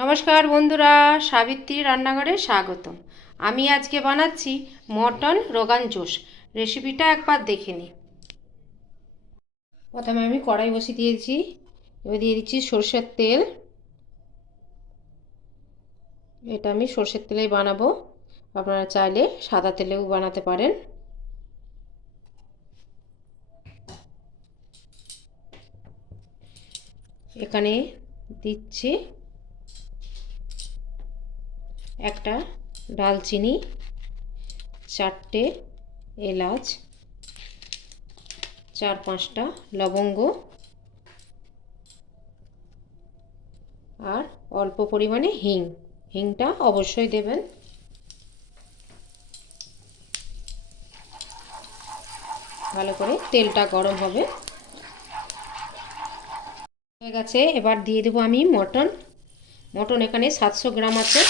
নমস্কার বন্ধুরা, সাবিত্রী রান্নাঘরে স্বাগতম। আমি আজকে বানাচ্ছি মটন রোগান জোশ। রেসিপিটা একবার দেখে নিই। প্রথমে আমি কড়াই বসিয়ে দিয়েছি। এবার দিয়ে দিচ্ছি সরষের তেল। এটা আমি সরষের তেলেই বানাবো, আপনারা চাইলে সাদা তেলেও বানাতে পারেন। এখানে দিচ্ছি একটা ডালচিনি, 4টে এলাচ, 4-5টা লবঙ্গ আর অল্প পরিমাণে হিং। হিংটা অবশ্যই দেবেন। ভালো করে তেলটা গরম হবে, হয়ে গেছে। এবার দিয়ে দেবো আমি মটন এখানে 700 গ্রাম আছে।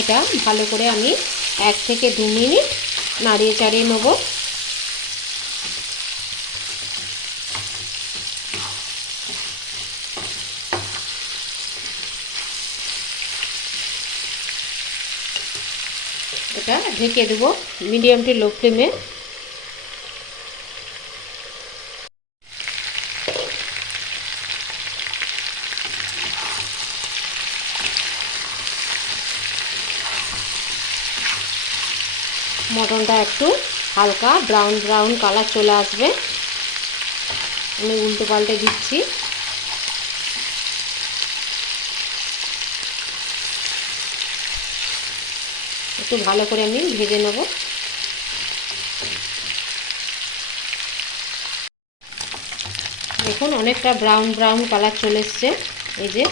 এটা ভালো করে আমি 1 থেকে 2 মিনিট নাড়িয়ে চাড়িয়ে নেব। এটা ঢেকে দেবো মিডিয়াম টু লো ফ্লেমে। মটনটা একটু হালকা ব্রাউন ব্রাউন কালার চলে আসবে। আমি উল্টে পাল্টে দিচ্ছি। একটু ভালো করে আমি ভেজে নেব। দেখুন অনেকটা ব্রাউন ব্রাউন কালার চলে এসছে। এই যে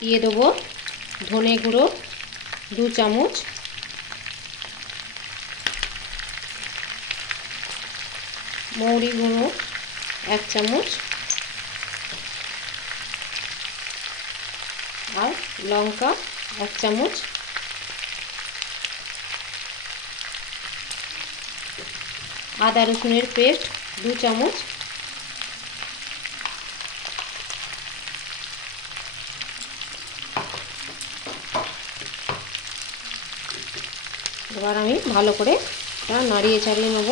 দিয়ে দেবো ধনে গুঁড়ো 2 চামচ, মৌরি গুঁড়ো 1 চামচ আর লঙ্কা 1 চামচ, আদা রসুনের পেস্ট 2 চামচ, এবার আমি ভালো করে এটা নাড়িয়ে চাড়িয়ে নেব।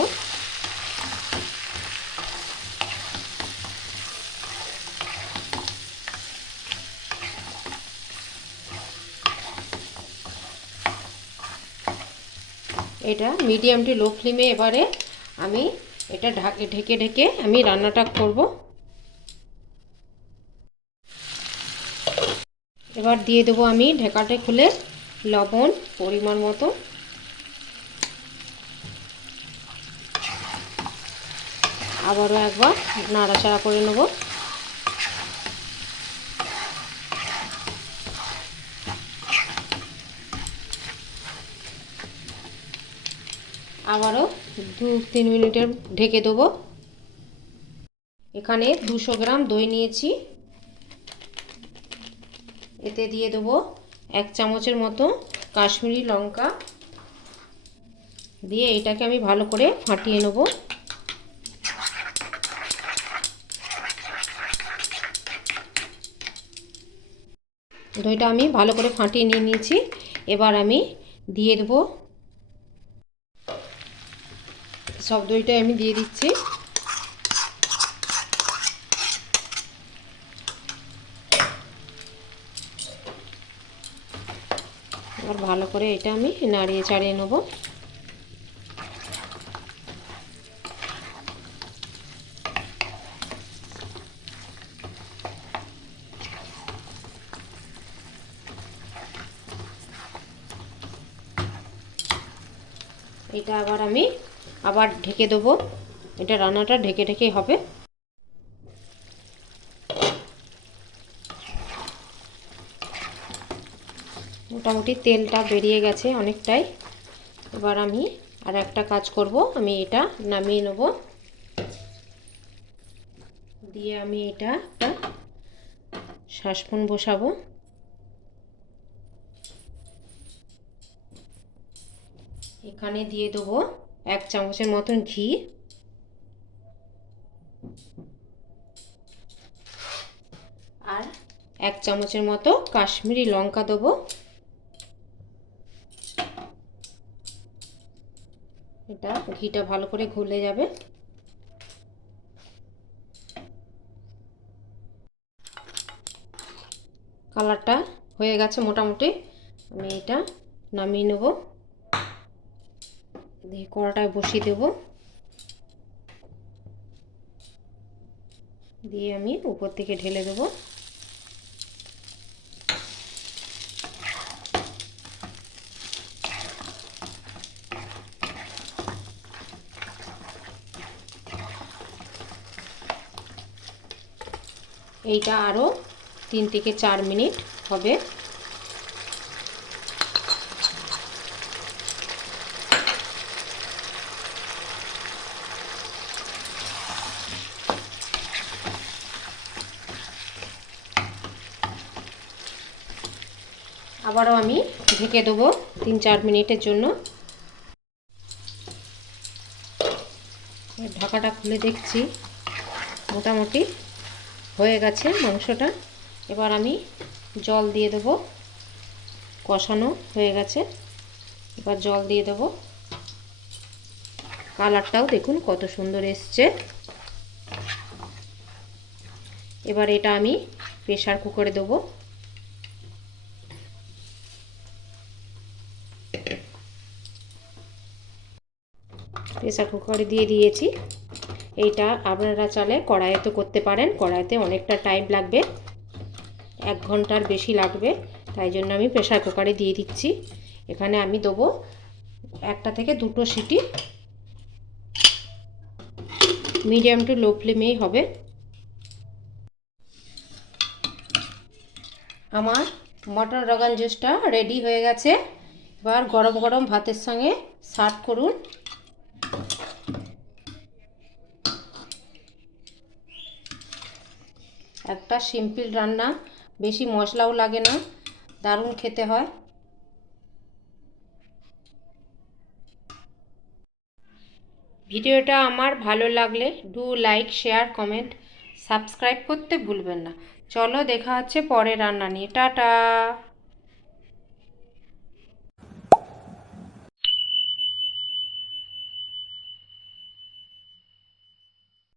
এটা মিডিয়াম টু লো ফ্লেমে এবারে আমি এটা ঢেকে ঢেকে আমি রান্নাটা করব। এবার দিয়ে দেবো আমি ঢাকাটা খুলে লবণ পরিমাণ মতো, আবারও একবার নাড়াচাড়া করে নেব। আবারও 2-3 মিনিটের ঢেকে দেবো। এখানে 200 গ্রাম দই নিয়েছি। এতে দিয়ে দেবো 1 চামচের মতো কাশ্মীরি লঙ্কা দিয়ে এটাকে আমি ভালো করে ফাটিয়ে নেব। দইটা আমি ভালো করে ফাটিয়ে নিয়ে নিয়েছি। এবার আমি দিয়ে দেবো সব দইটা আমি দিয়ে দিচ্ছি। এবার ভালো করে এটা আমি নাড়িয়ে চাড়িয়ে নেব। এটা আমি আবার ঢেকে দেবো। এটা রান্নাটা ঢেকে ঢেকেই হবে। মোটামুটি তেলটা বেরিয়ে গেছে অনেকটাই। এবার আমি আর একটা কাজ করব, আমি এটা নামিয়ে নেব। দিয়ে আমি এটা একটা সসপ্যান বসাবো। এখানে দিয়ে দেবো 1 চামচের মতন ঘি, আর 1 চামচের মতো কাশ্মীরি লঙ্কা দেবো। এটা ঘিটা ভালো করে গলে যাবে। কালারটা হয়ে গেছে মোটামুটি, আমি এটা নামিয়ে নেব। দিয়ে কড়াটায় বসিয়ে দেব, দিয়ে আমি উপর থেকে ঢেলে দেব। এইটা আরও 3 থেকে 4 মিনিট হবে। আবারও আমি ঢেকে দেবো 3-4 মিনিটের জন্য। ঢাকাটা খুলে দেখছি মোটামুটি হয়ে গেছে মাংসটা। এবার আমি জল দিয়ে দেবো, কষানো হয়ে গেছে। এবার জল দিয়ে দেবো। কালারটাও দেখুন কত সুন্দর এসছে। এবার এটা আমি প্রেসার কুকারে দেবো। প্রেসার কুকারে দিয়ে দিয়েছি। এইটা আপনারা চাইলে কড়াইতে করতে পারেন, কড়াইতে অনেকটা টাইম লাগবে, 1 ঘন্টার বেশি লাগবে, তাই জন্য আমি প্রেসার কুকারে দিয়ে দিচ্ছি। এখানে আমি দেবো 1টা থেকে 2টো সিটি, মিডিয়াম টু লো ফ্লেমেই হবে। আমার মটন রোগান জোশটা রেডি হয়ে গেছে। এবার গরম গরম ভাতের সঙ্গে সার্ভ করুন। একটা সিম্পল রান্না, বেশি মশলাও লাগে না, দারুণ খেতে হয়। ভিডিওটা আমার ভালো লাগলে লাইক, শেয়ার, কমেন্ট, সাবস্ক্রাইব করতে ভুলবেন না। চলো দেখা হচ্ছে পরের রান্না নিয়ে। টাটা।